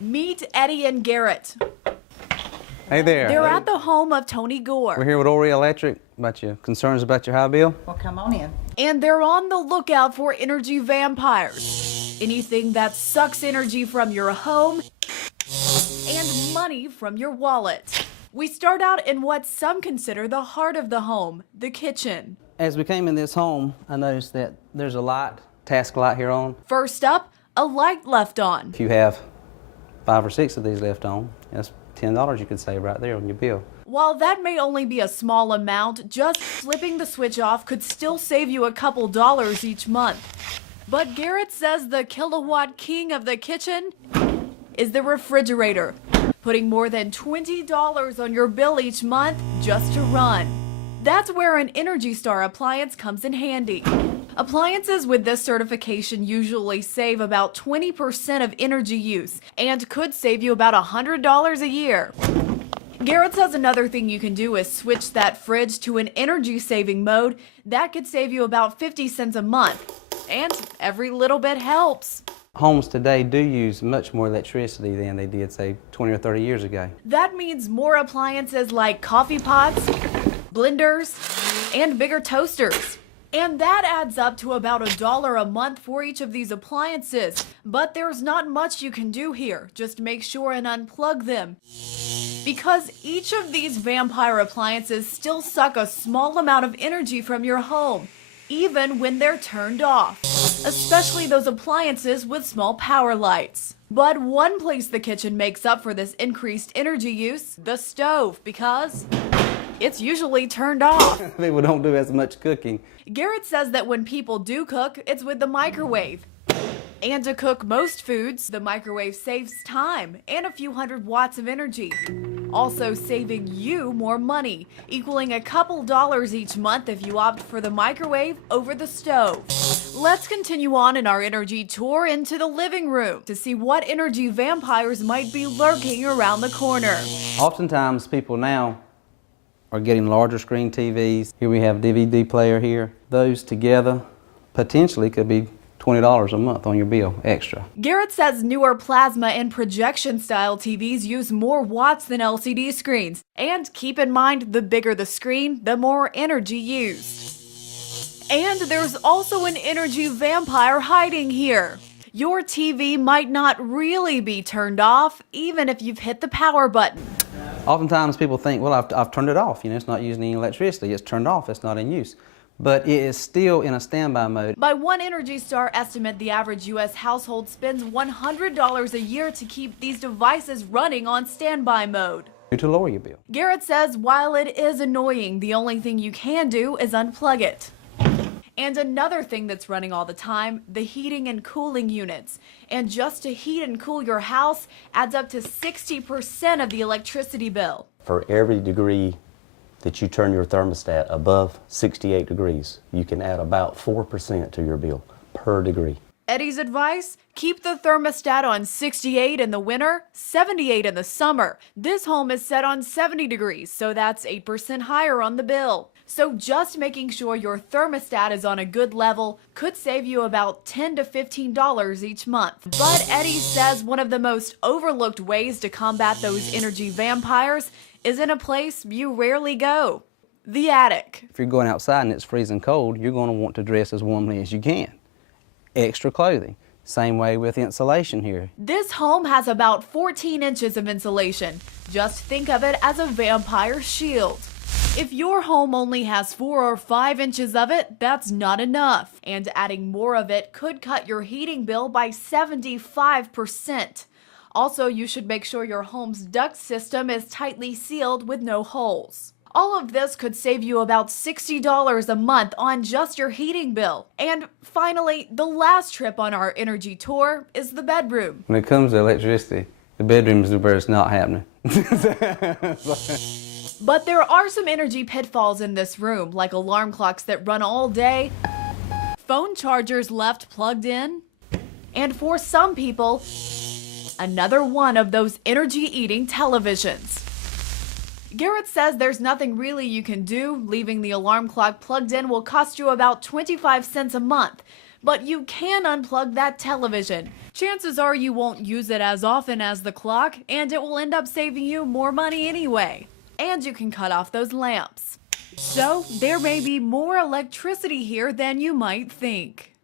Meet Eddie and Garrett. Hey there. They're at the home of Tony Gore. We're here with Ori Electric about your concerns about your high bill. Well, come on in. And they're on the lookout for energy vampires. Anything that sucks energy from your home and money from your wallet. We start out in what some consider the heart of the home, the kitchen. As we came in this home, I noticed that there's a light, task light here on. First up, a light left on. If you have 5 or 6 of these left on, that's $10 you could save right there on your bill. While that may only be a small amount, just flipping the switch off could still save you a couple dollars each month. But Garrett says the kilowatt king of the kitchen is the refrigerator, putting more than $20 on your bill each month just to run. That's where an Energy Star appliance comes in handy. Appliances with this certification usually save about 20% of energy use and could save you about $100 a year. Garrett says another thing you can do is switch that fridge to an energy-saving mode. That could save you about 50 cents a month. And every little bit helps. Homes today do use much more electricity than they did, say, 20 or 30 years ago. That means more appliances like coffee pots, blenders, and bigger toasters. And that adds up to about $1 a month for each of these appliances. But there's not much you can do here. Just make sure and unplug them. Because each of these vampire appliances still suck a small amount of energy from your home, even when they're turned off. Especially those appliances with small power lights. But one place the kitchen makes up for this increased energy use, the stove, because it's usually turned off. People don't do as much cooking. Garrett says that when people do cook, it's with the microwave. And to cook most foods, the microwave saves time and a few hundred watts of energy. Also saving you more money, equaling a couple dollars each month if you opt for the microwave over the stove. Let's continue on in our energy tour into the living room to see what energy vampires might be lurking around the corner. Oftentimes people now are getting larger screen TVs. Here we have DVD player here. Those together potentially could be $20 a month on your bill extra. Garrett says newer plasma and projection style TVs use more watts than LCD screens. And keep in mind, the bigger the screen, the more energy used. And there's also an energy vampire hiding here. Your TV might not really be turned off, even if you've hit the power button. Oftentimes people think, well, I've turned it off. You know, it's not using any electricity. It's turned off. It's not in use. But it is still in a standby mode. By one Energy Star estimate, the average U.S. household spends $100 a year to keep these devices running on standby mode. To lower your bill. Garrett says while it is annoying, the only thing you can do is unplug it. And another thing that's running all the time, the heating and cooling units. And just to heat and cool your house adds up to 60% of the electricity bill. For every degree that you turn your thermostat above 68 degrees, you can add about 4% to your bill per degree. Eddie's advice? Keep the thermostat on 68 in the winter, 78 in the summer. This home is set on 70 degrees, so that's 8% higher on the bill. So just making sure your thermostat is on a good level could save you about $10 to $15 each month. But Eddie says one of the most overlooked ways to combat those energy vampires is in a place you rarely go, the attic. If you're going outside and it's freezing cold, you're going to want to dress as warmly as you can. Extra clothing. Same way with insulation here. This home has about 14 inches of insulation. Just think of it as a vampire shield. If your home only has 4 or 5 inches of it, that's not enough. And adding more of it could cut your heating bill by 75%. Also, you should make sure your home's duct system is tightly sealed with no holes. All of this could save you about $60 a month on just your heating bill. And finally, the last trip on our energy tour is the bedroom. When it comes to electricity, the bedroom is where it's not happening. But there are some energy pitfalls in this room, like alarm clocks that run all day, phone chargers left plugged in, and for some people, another one of those energy-eating televisions. Garrett says there's nothing really you can do. Leaving the alarm clock plugged in will cost you about 25 cents a month. But you can unplug that television. Chances are you won't use it as often as the clock, and it will end up saving you more money anyway. And you can cut off those lamps. So, there may be more electricity here than you might think.